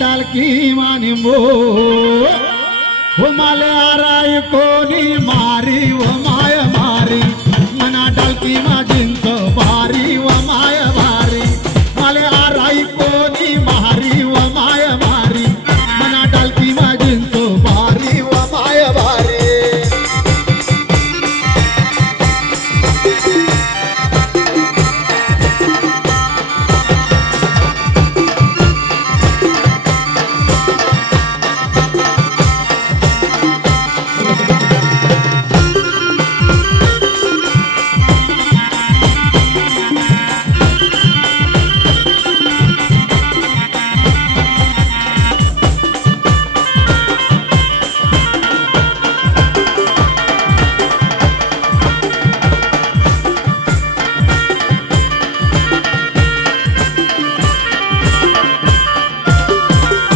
डालकी मा निंबो हो माले आराई कोणी मारी व माय मारी मना डालकी मा जिंच भारी व माय भारी माले आराई कोणी मारी व माय मारी मना डालकी मा जिंच भारी व माय भारी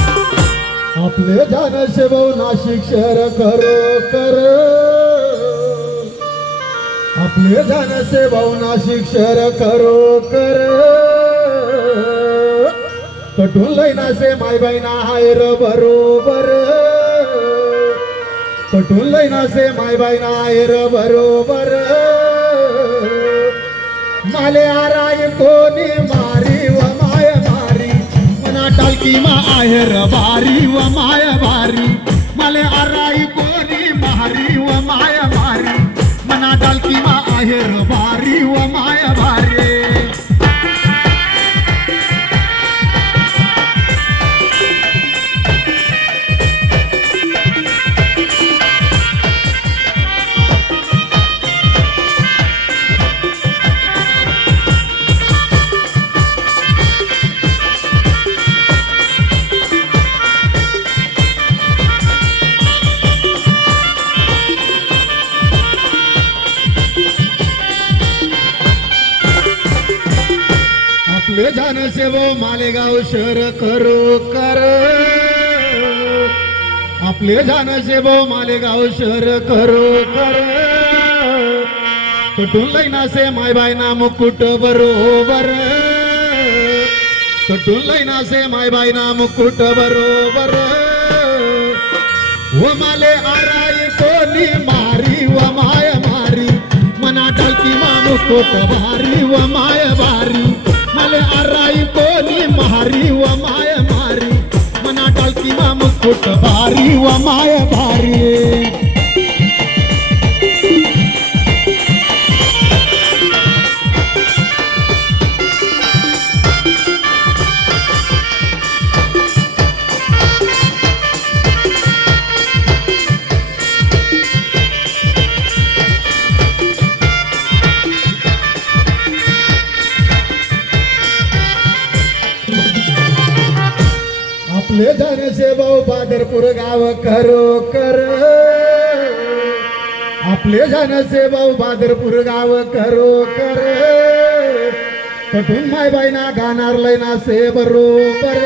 आपले जान से बहु नाशिक शहर करो कर आपले जान से बहु नाशिक शहर करो कर कटून लैना से माय बाईना हायर बरोबर कटून लैना से माय बाईना हायर बरोबर माले आराय कोणी मारी व माय मारी मना टालकी मा आहेर बारी व माय बारी माले आराई कोणी मारी व माय मारी मना टालकी मा आहेर बारी व माय बारी आपले जान से वो मालेगाव शहर करो कर आपले जान से वो मालेगाव शहर करो कर कटून लैना से माय बायना मुकुट बरोबर कटून लैना से माय बायना मुकुट बरोबर वो माले आराई कोणी मारी व माय मारी मना टालकी मा मुकुट भारी व माय भारी माले आराई कोणी मारी व माय मारी मना टालकी मा मुकुट भारी व माय भारी आपले जाने से बहु बादरपुर गाव करो कर आपले जाने से बहु बादरपुर गाव करो कर कटून माय बायना गाणार लैना से बरोबर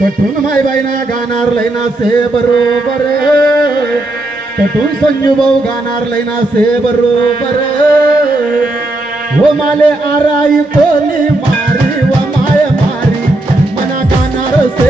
कटून माय बायना गाणार लैना से बरोबर कटून संजू भाऊ गाणार लैना से बरोबर वो माले आराई कोणी मारी व माय मारी मना गाणार से